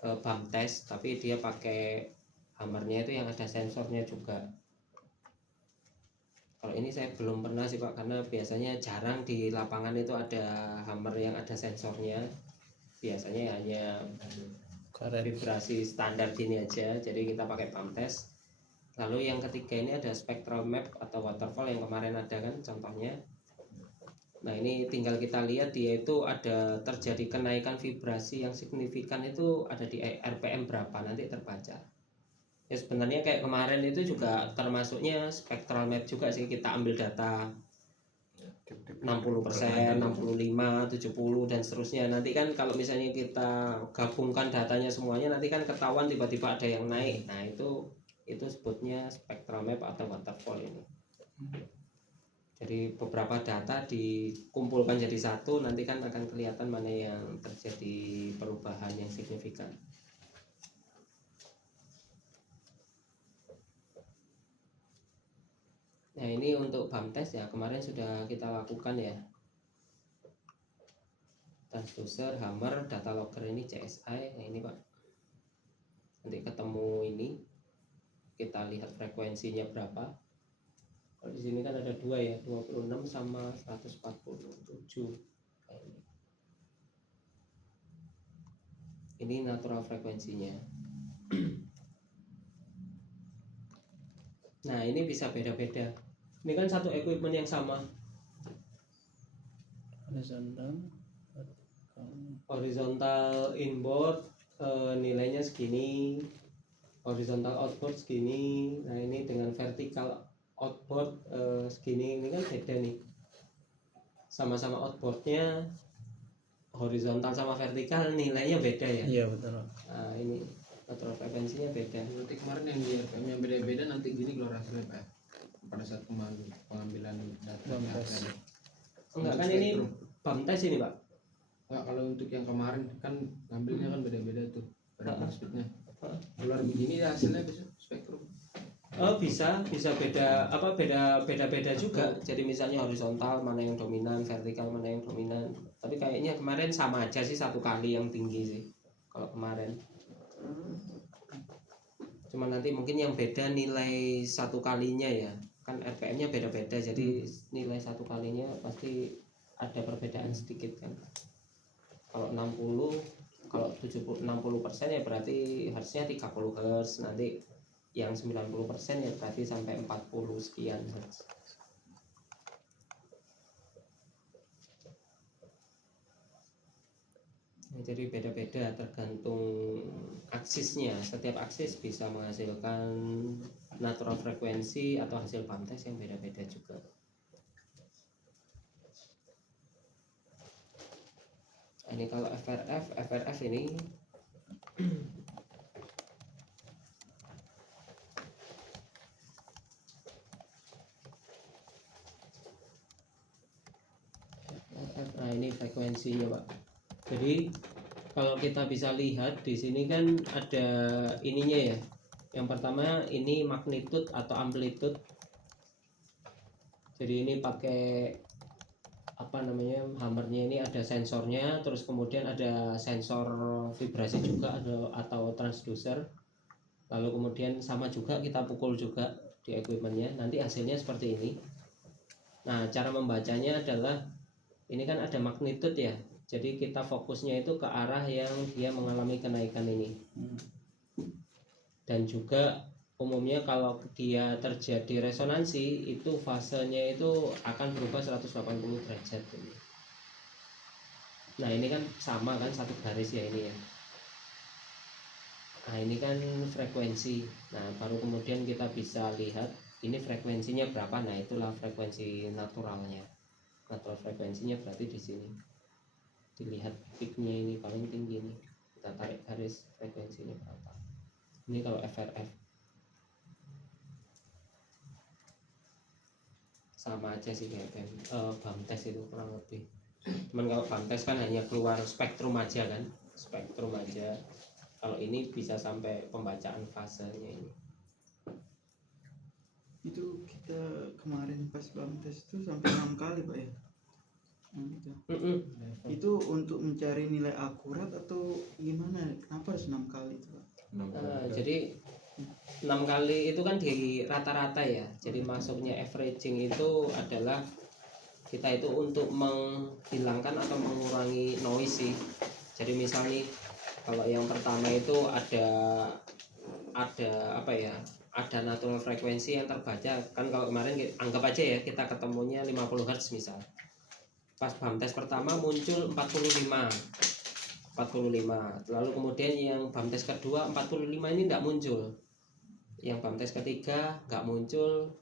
BAM test, tapi dia pakai hammernya itu yang ada sensornya juga. Kalau ini saya belum pernah sih Pak, karena biasanya jarang di lapangan itu ada hammer yang ada sensornya. Biasanya hanya vibrasi standar gini aja, jadi kita pakai BAM test. Lalu yang ketiga ini ada spectral map atau waterfall yang kemarin ada kan contohnya. Nah ini tinggal kita lihat dia itu ada terjadi kenaikan vibrasi yang signifikan itu ada di RPM berapa, nanti terbaca. Ya sebenarnya kayak kemarin itu juga termasuknya spectral map juga sih, kita ambil data 60%, 65, 70 dan seterusnya. Nanti kan kalau misalnya kita gabungkan datanya semuanya, nanti kan ketahuan tiba-tiba ada yang naik. Nah itu sebutnya spectral map atau waterfall ini. Jadi beberapa data dikumpulkan jadi satu, nanti kan akan kelihatan mana yang terjadi perubahan yang signifikan. Nah ini untuk BAM test ya, kemarin sudah kita lakukan ya, transducer, hammer, data logger ini CSI. Nah ini Pak, nanti ketemu ini kita lihat frekuensinya berapa. Kalau di sini kan ada 2 ya, 26 sama 147. Ini natural frekuensinya. Nah ini bisa beda-beda. Ini kan satu equipment yang sama. Horizontal inboard nilainya segini, horizontal outboard segini. Nah ini dengan vertical outboard segini. Ini kan beda nih. Sama-sama outboardnya horizontal sama vertikal nilainya beda ya. Iya betul. Nah ini natural frekuensinya beda. Berarti kemarin yang di RPM-nya beda-beda, nanti gini keluar hasilnya Pak, pada saat pengambilan data Bamtes. Enggak kan ini BAMTES ini Pak. Pak, kalau untuk yang kemarin kan ngambilnya kan beda-beda tuh pada speednya. Keluar begini ya hasilnya bisa spektrum. Oh bisa beda beda juga. Jadi misalnya horizontal mana yang dominan, vertikal mana yang dominan. Tapi kayaknya kemarin sama aja sih, satu kali yang tinggi sih kalau kemarin. Cuma nanti mungkin yang beda nilai satu kalinya ya. Kan RPM-nya beda-beda, jadi nilai satu kalinya pasti ada perbedaan sedikit kan. Kalau 60, kalau 60% ya berarti harusnya 30 Hz, nanti yang 90% ya berarti sampai 40 sekian Hz. Nah, jadi beda-beda tergantung aksisnya. Setiap aksis bisa menghasilkan natural frekuensi atau hasil BAMTES yang beda-beda juga. Ini kalau FRF ini nah ini frekuensinya Pak. Jadi kalau kita bisa lihat di sini kan ada ininya ya. Yang pertama ini magnitude atau amplitude. Jadi ini pakai apa namanya, hammernya ini ada sensornya, terus kemudian ada sensor vibrasi juga ada atau transducer. Lalu kemudian sama juga kita pukul juga di equipmentnya, nanti hasilnya seperti ini. Nah cara membacanya adalah ini kan ada magnitude ya, jadi kita fokusnya itu ke arah yang dia mengalami kenaikan ini. Dan juga umumnya kalau dia terjadi resonansi itu fasenya itu akan berubah 180 derajat ini. Nah ini kan sama kan, satu garis ya ini ya. Nah ini kan frekuensi. Nah baru kemudian kita bisa lihat ini frekuensinya berapa. Nah itulah frekuensi naturalnya. Natural frekuensinya berarti di sini. Dilihat peaknya ini paling tinggi nih. Kita tarik garis frekuensinya berapa. Ini kalau FRF sama aja sih kayak BAMTES itu kurang lebih. Cuman kalau BAMTES kan hanya keluar spektrum aja kan, spektrum aja. Kalau ini bisa sampai pembacaan fasenya ini. Itu kita kemarin pas BAMTES itu sampai 6 kali Pak ya. Gitu. Itu untuk mencari nilai akurat atau gimana? Kenapa harus 6 kali itu Pak? Jadi 6 kali itu kan di rata-rata ya. Jadi masuknya averaging itu adalah kita itu untuk menghilangkan atau mengurangi noise sih. Jadi misalnya kalau yang pertama itu ada apa ya? Ada natural frekuensi yang terbaca kan. Kalau kemarin anggap aja ya kita ketemunya 50 Hz misal. Pas BAMTES pertama muncul 45. Lalu kemudian yang BAMTES kedua 45 ini enggak muncul. Yang BAMTES ketiga enggak muncul,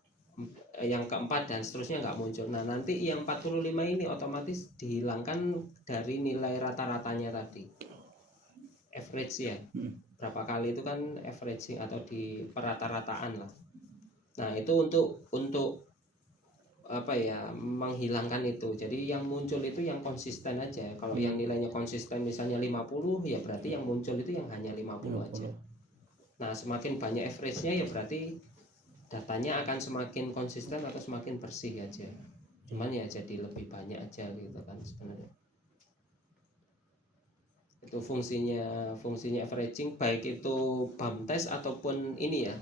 yang keempat dan seterusnya enggak muncul. Nah, nanti yang 45 ini otomatis dihilangkan dari nilai rata-ratanya tadi. Average ya. Berapa kali itu kan averaging atau di perata-rataan lah. Nah, itu untuk apa ya, menghilangkan itu. Jadi yang muncul itu yang konsisten aja. Kalau yang nilainya konsisten misalnya 50 ya berarti yang muncul itu yang hanya 50 aja. Nah semakin banyak average-nya ya berarti datanya akan semakin konsisten atau semakin bersih aja. Cuman ya jadi lebih banyak aja gitu kan sebenarnya. Itu fungsinya averaging, baik itu BAMTES ataupun ini ya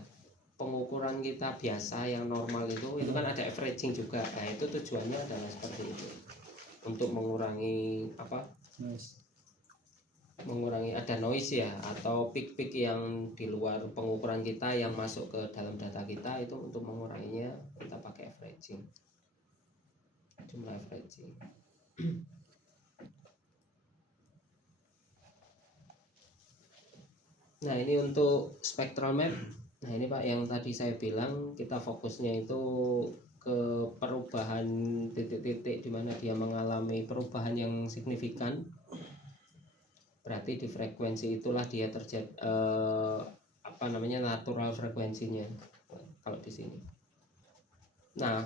pengukuran kita biasa yang normal itu kan ada averaging juga. Nah itu tujuannya adalah seperti itu, untuk mengurangi apa mengurangi ada noise ya, atau peak-peak yang di luar pengukuran kita yang masuk ke dalam data kita, itu untuk menguranginya kita pakai averaging, jumlah averaging. Nah ini untuk spectral map. Nah ini Pak yang tadi saya bilang kita fokusnya itu ke perubahan titik-titik di mana dia mengalami perubahan yang signifikan. Berarti di frekuensi itulah dia terjadi natural frekuensinya kalau di sini. Nah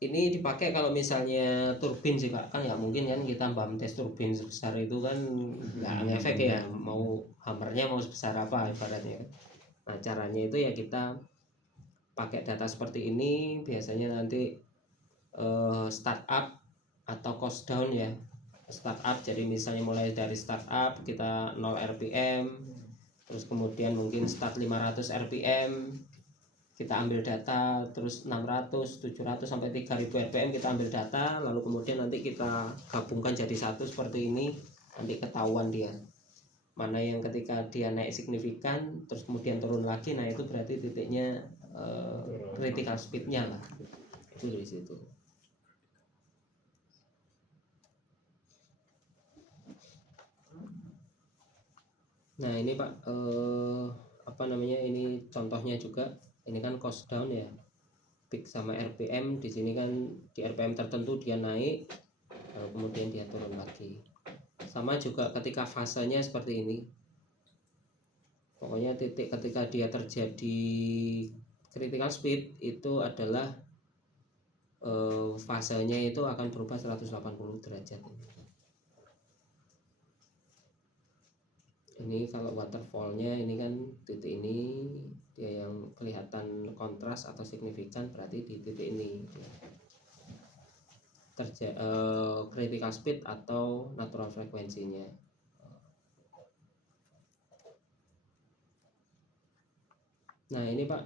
ini dipakai kalau misalnya turbin sih Pak, kan nggak mungkin kan kita BAMTes turbin sebesar itu kan nggak ngefek ya, mau hammernya mau sebesar apa ibaratnya. Nah caranya itu ya kita pakai data seperti ini, biasanya nanti startup atau cost down ya. Startup jadi misalnya mulai dari startup kita 0 rpm, terus kemudian mungkin start 500 rpm, kita ambil data, terus 600, 700 sampai 3000 rpm kita ambil data, lalu kemudian nanti kita gabungkan jadi satu seperti ini, nanti ketahuan dia mana yang ketika dia naik signifikan terus kemudian turun lagi, nah itu berarti titiknya critical speednya lah, itu dari situ. Nah ini Pak ini contohnya juga, ini kan cost down ya, peak sama RPM. Di sini kan di RPM tertentu dia naik, lalu kemudian dia turun lagi. Sama juga ketika fasenya seperti ini, pokoknya titik ketika dia terjadi critical speed itu adalah fasenya itu akan berubah 180 derajat. Ini kalau waterfallnya ini kan titik ini dia yang kelihatan kontras atau signifikan, berarti di titik ini critical speed atau natural frekuensinya. Nah ini Pak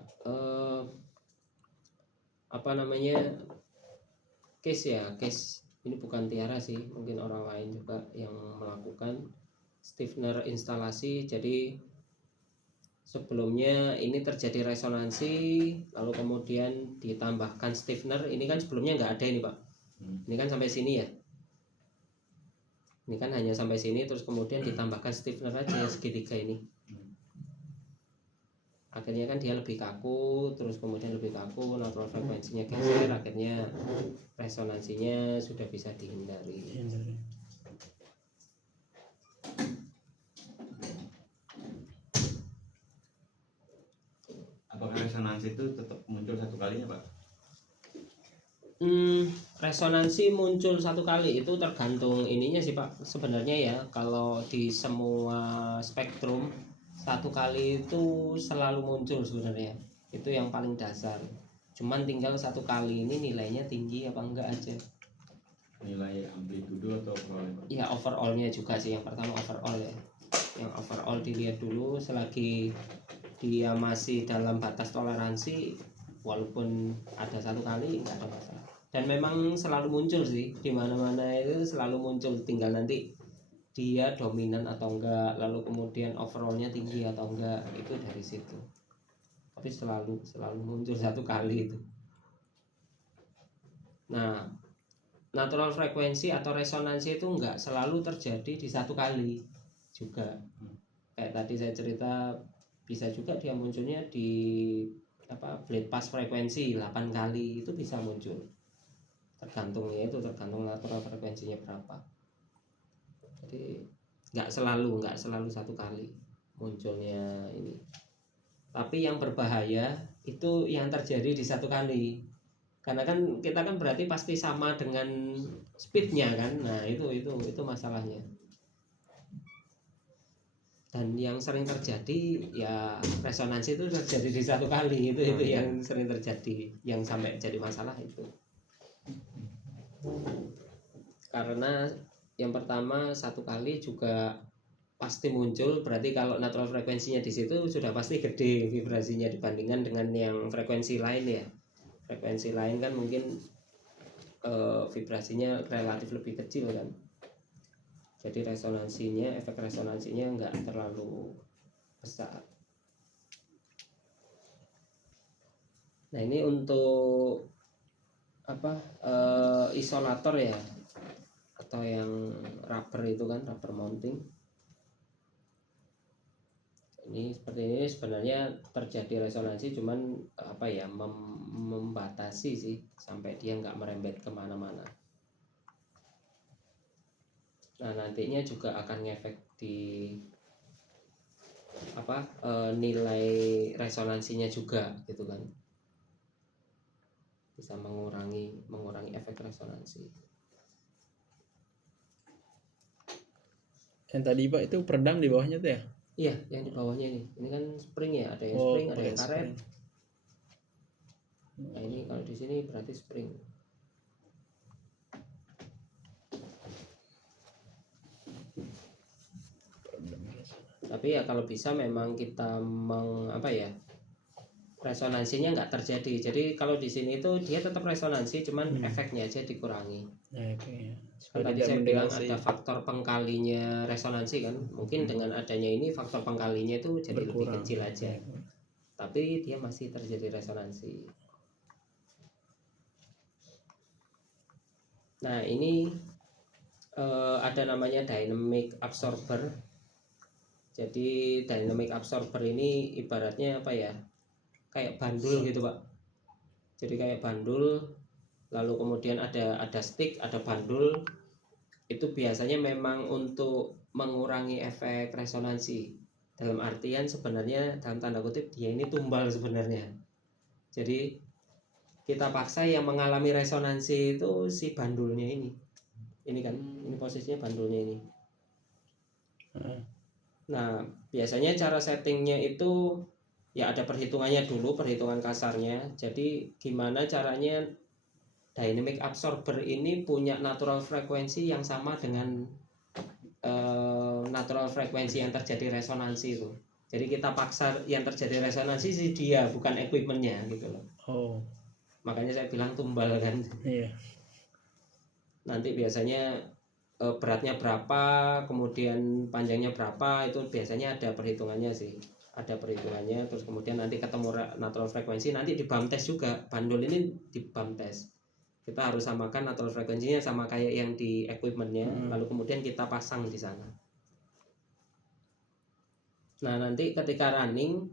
case ini bukan Tiara sih, mungkin orang lain juga yang melakukan stiffener instalasi. Jadi sebelumnya ini terjadi resonansi, lalu kemudian ditambahkan stiffener. Ini kan sebelumnya nggak ada ini Pak, ini kan sampai sini ya, ini kan hanya sampai sini, terus kemudian ditambahkan stiffener aja segitiga ini. Akhirnya kan dia lebih kaku, terus kemudian lebih kaku, natural frekuensinya geser, akhirnya resonansinya sudah bisa dihindari. Apakah resonansi itu tetap muncul satu kalinya Pak? Resonansi muncul satu kali itu tergantung ininya sih Pak. Sebenarnya ya kalau di semua spektrum satu kali itu selalu muncul sebenarnya. Itu yang paling dasar. Cuman tinggal satu kali ini nilainya tinggi apa enggak aja. Nilai amplitudo atau overall? Ya overallnya juga sih, yang pertama overall ya. Yang overall dilihat dulu, selagi dia masih dalam batas toleransi, walaupun ada satu kali nggak ada masalah. Dan memang selalu muncul sih, di mana-mana itu selalu muncul, tinggal nanti dia dominan atau enggak, lalu kemudian overallnya tinggi atau enggak, itu dari situ. Tapi selalu muncul satu kali itu. Nah, natural frekuensi atau resonansi itu enggak selalu terjadi di satu kali juga. Kayak tadi saya cerita, bisa juga dia munculnya di blade pass frekuensi 8 kali, itu bisa muncul. Tergantung natural frekuensinya berapa. Jadi nggak selalu satu kali munculnya ini. Tapi yang berbahaya itu yang terjadi di satu kali. Karena kan kita kan berarti pasti sama dengan speednya kan. Nah itu masalahnya. Dan yang sering terjadi ya resonansi itu terjadi di satu kali, itu yang sering terjadi, yang sampai jadi masalah itu. Karena yang pertama satu kali juga pasti muncul, berarti kalau natural frekuensinya di situ sudah pasti gede vibrasinya dibandingkan dengan yang frekuensi lain ya. Frekuensi lain kan mungkin vibrasinya relatif lebih kecil kan. Jadi efek resonansinya enggak terlalu besar. Nah ini untuk isolator ya, atau yang rubber itu kan, rubber mounting. Ini seperti ini sebenarnya terjadi resonansi, cuman membatasi sih sampai dia nggak merembet kemana-mana. Nah nantinya juga akan ngefek di nilai resonansinya juga gitu kan, bisa mengurangi efek resonansi. Yang tadi Pak itu peredam di bawahnya tuh ya? Iya, yang di bawahnya ini kan spring ya, ada yang spring, ada yang karet. Nah ini kalau di sini berarti spring. Tapi ya kalau bisa memang kita resonansinya nggak terjadi. Jadi kalau di sini itu dia tetap resonansi, cuman efeknya aja dikurangi. Kan tadi saya bilang ada faktor pengkalinya resonansi kan. Mungkin dengan adanya ini faktor pengkalinya itu jadi lebih kecil aja. Tapi dia masih terjadi resonansi. Nah ini ada namanya dynamic absorber. Jadi dynamic absorber ini ibaratnya kayak bandul gitu Pak. Jadi kayak bandul, lalu kemudian ada stick, ada bandul. Itu biasanya memang untuk mengurangi efek resonansi. Dalam artian sebenarnya dalam tanda kutip dia ini tumbal sebenarnya. Jadi kita paksa yang mengalami resonansi itu si bandulnya ini. Ini kan, ini posisinya bandulnya ini. Nah biasanya cara settingnya itu ya ada perhitungannya dulu, perhitungan kasarnya. Jadi gimana caranya dynamic absorber ini punya natural frekuensi yang sama dengan natural frekuensi yang terjadi resonansi itu. Jadi kita paksa yang terjadi resonansi sih dia, bukan equipmentnya gitu loh. Makanya saya bilang tumbal kan. Iya. Nanti biasanya beratnya berapa, kemudian panjangnya berapa, itu biasanya ada perhitungannya sih. Ada perhitungannya, terus kemudian nanti ketemu natural frekuensi, nanti di bump test juga. Bandul ini di bump test. Kita harus samakan natural frekuensinya sama kayak yang di equipmentnya, lalu kemudian kita pasang di sana. Nah nanti ketika running,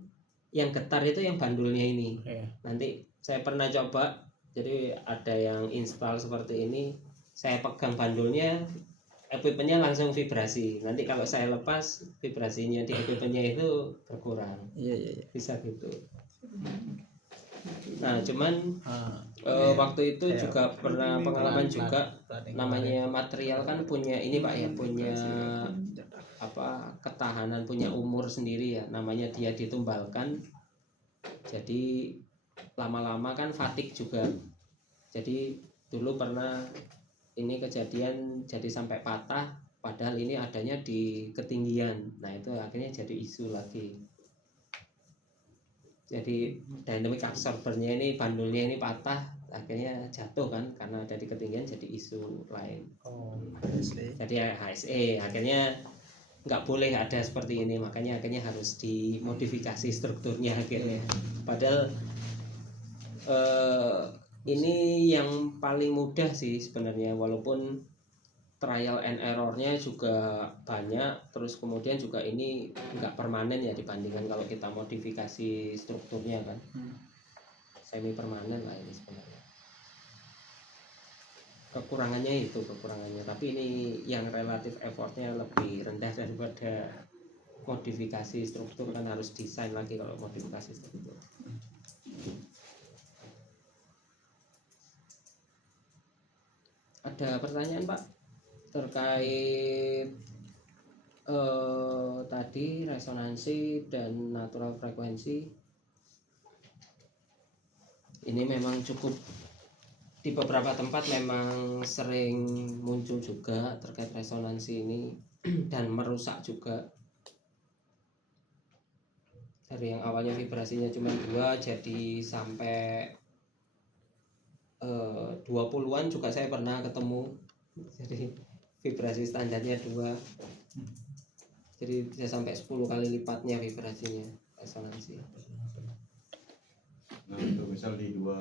yang getar itu yang bandulnya ini. Nanti saya pernah coba, jadi ada yang install seperti ini, saya pegang bandulnya, equipmentnya langsung vibrasi. Nanti kalau saya lepas, vibrasinya di equipmentnya itu berkurang. Iya. Bisa gitu. Nah cuman waktu itu juga pernah pengalaman juga, namanya material kan punya ini Pak ya, punya ketahanan, punya umur sendiri ya. Namanya dia ditumbalkan, jadi lama-lama kan fatigue juga. Jadi dulu pernah ini kejadian jadi sampai patah, padahal ini adanya di ketinggian. Nah itu akhirnya jadi isu lagi. Jadi dynamic absorbernya ini, bandulnya ini patah, akhirnya jatuh kan, karena ada di ketinggian jadi isu lain. Jadi HSE akhirnya nggak boleh ada seperti ini, makanya akhirnya harus dimodifikasi strukturnya akhirnya. Padahal ini yang paling mudah sih sebenarnya, walaupun trial and errornya juga banyak, terus kemudian juga ini nggak permanen ya dibandingkan kalau kita modifikasi strukturnya kan. Semi permanen lah ini sebenarnya. Kekurangannya, tapi ini yang relatif effortnya lebih rendah daripada modifikasi struktur, kan harus desain lagi kalau modifikasi struktur. Ada pertanyaan Pak terkait tadi resonansi dan natural frekuensi? Ini memang cukup di beberapa tempat memang sering muncul juga terkait resonansi ini dan merusak juga. Dari yang awalnya vibrasinya cuma 2 jadi sampai 20-an juga saya pernah ketemu. Jadi vibrasi standarnya 2, jadi bisa sampai 10 kali lipatnya vibrasinya resonansi. Nah untuk misal di dua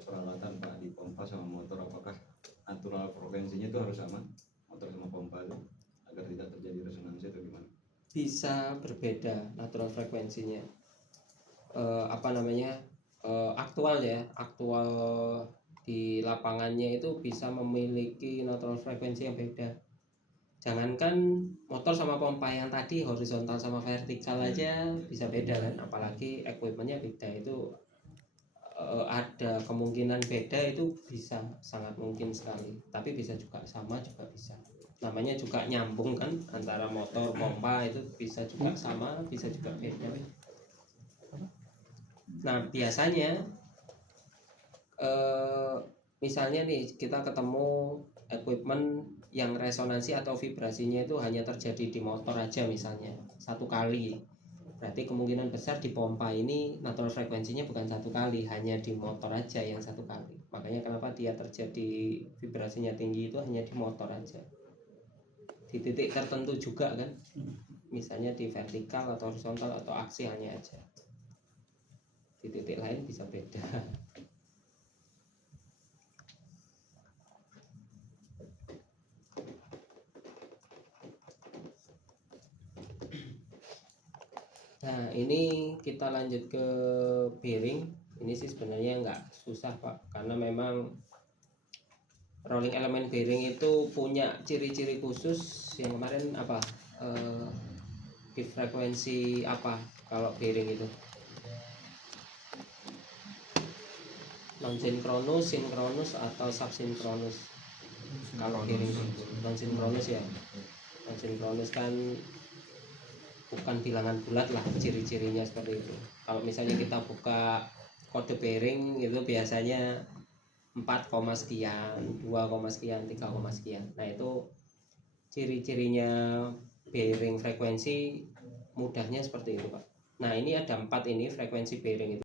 peralatan Pak, di pompa sama motor, apakah natural frekuensinya itu harus sama motor sama pompa itu agar tidak terjadi resonansi atau gimana? Bisa berbeda natural frekuensinya. Aktual di lapangannya itu bisa memiliki natural frekuensi yang beda. Jangankan motor sama pompa yang tadi horizontal sama vertikal aja bisa beda kan, apalagi equipmentnya beda. Itu ada kemungkinan beda, itu bisa, sangat mungkin sekali. Tapi bisa juga sama, juga bisa. Namanya juga nyambung kan, antara motor pompa itu bisa juga sama, bisa juga beda. Nah biasanya misalnya nih kita ketemu equipment yang resonansi atau vibrasinya itu hanya terjadi di motor aja misalnya 1 kali, berarti kemungkinan besar di pompa ini natural frekuensinya bukan 1 kali, hanya di motor aja yang 1 kali. Makanya kenapa dia terjadi vibrasinya tinggi itu hanya di motor aja, di titik tertentu juga kan, misalnya di vertikal atau horizontal atau aksialnya aja, di titik lain bisa beda. Nah ini kita lanjut ke bearing. Ini sih sebenarnya nggak susah Pak, karena memang rolling element bearing itu punya ciri-ciri khusus. Yang kemarin apa, di frekuensi apa kalau bearing itu? Non sinkronus, sinkronus atau subsinkronus? Kalau bearing non sinkronus ya, non sinkronus kan bukan bilangan bulat lah, ciri-cirinya seperti itu. Kalau misalnya kita buka kode bearing itu biasanya 4, sekian, 2, sekian, 3, sekian. Nah itu ciri-cirinya bearing frekuensi mudahnya seperti itu Pak. Nah ini ada 4 ini frekuensi bearing itu.